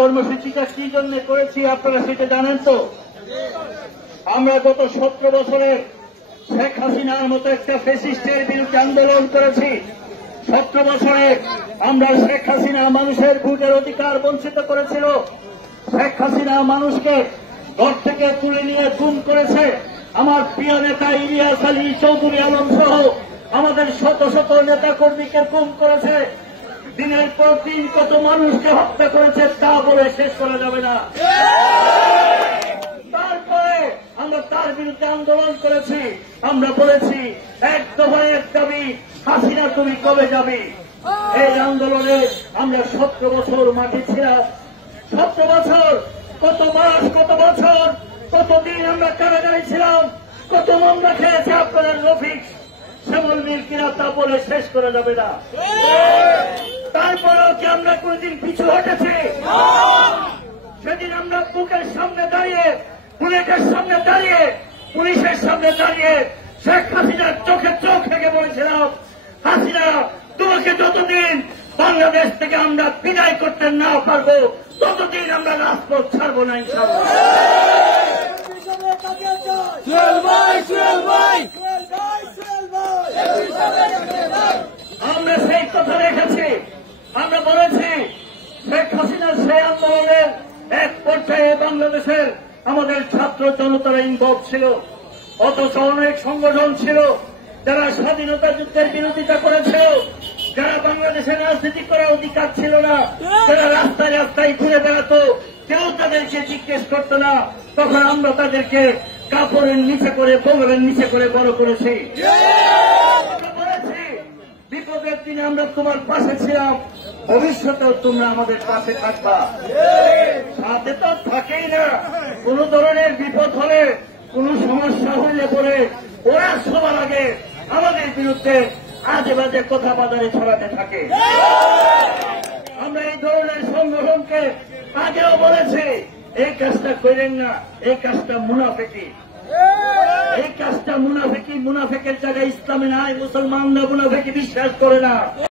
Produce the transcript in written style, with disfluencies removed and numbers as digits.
কর্মসূচিটা কি জন্য করেছি আপনারা সেটা জানেন তো? আমরা গত 17 বছরে শেখ হাসিনার মতো একটা ফ্যাসিস্টের বিরুদ্ধে আন্দোলন করেছি। 17 বছরে আমরা শেখ হাসিনা মানুষের ভোটের অধিকার বঞ্চিত করেছিল। শেখ হাসিনা মানুষকে ঘর থেকে তুলে নিয়ে খুন করেছে। আমার প্রিয় নেতা ইলিয়াস আলী চৌধুরী আলম সহ আমাদের শত শত নেতা কর্মীকে খুন করেছে। দিনের পর দিন কত মানুষকে হত্যা করেছে তা বলে শেষ করা যাবে না। তারপরে আমরা তার বিরুদ্ধে আন্দোলন করেছি। আমরা বলেছি এক দফায় এক দাবি, হাসিনা তুমি কবে যাবে? এই আন্দোলনে আমরা 17 বছর মাঠে ছিলাম। 17 বছর, কত মাস, কত বছর, কতদিন আমরা কারাগারে ছিলাম, কত মামলা খেয়েছে আপনাদের রফিক শ্যামল মীর কিনা তা বলে শেষ করা যাবে না। তারপরেও কি আমরা কোনদিন পিছু হটেছি? সেদিন আমরা বুকের সামনে দাঁড়িয়ে, বুলেটের সামনে দাঁড়িয়ে, পুলিশের সামনে দাঁড়িয়ে শেখ হাসিনার চোখে চোখ রেখে বলেছিলাম, হাসিনা তোমাকে যতদিন বাংলাদেশ থেকে আমরা বিদায় করতে না পারবো ততদিন আমরা রাজপথ ছাড়বো না ইনশাআল্লাহ। আমরা সেই কথা রেখেছি। আমরা বলেছি শেখ হাসিনার সেই আন্দোলনের এক পর্যায়ে বাংলাদেশের আমাদের ছাত্র জনতারা ইনভলভ ছিল। অথচ অনেক সংগঠন ছিল যারা স্বাধীনতা যুদ্ধের বিরোধিতা করেছিল, যারা বাংলাদেশের রাজনীতি করার অধিকার ছিল না, যারা রাস্তায় রাস্তায় ঘুরে বেড়াতো, কেউ তাদেরকে জিজ্ঞেস করতো না। তখন আমরা তাদেরকে কাপড়ের নিচে করে, বগলের নিচে করে বড় করেছি। আমরা বলেছি বিপদের দিনে আমরা তোমার পাশে ছিলাম, ভবিষ্যতেও তোমরা আমাদের পাশে থাকবা। সাথে তো থাকেই না, কোন ধরনের বিপদ হলে, কোন সমস্যা হলে পরে ওরা সবার আগে আমাদের বিরুদ্ধে আজে বাজে কথা বাজারে ছড়াতে থাকে। আমরা এই ধরনের সংগঠনকে আগেও বলেছি এই কাজটা করেন না, এই কাজটা মুনাফিকি, এই কাজটা মুনাফিকি। মুনাফিকের জায়গায় ইসলামে নাই। মুসলমানরা মুনাফিকি বিশ্বাস করে না।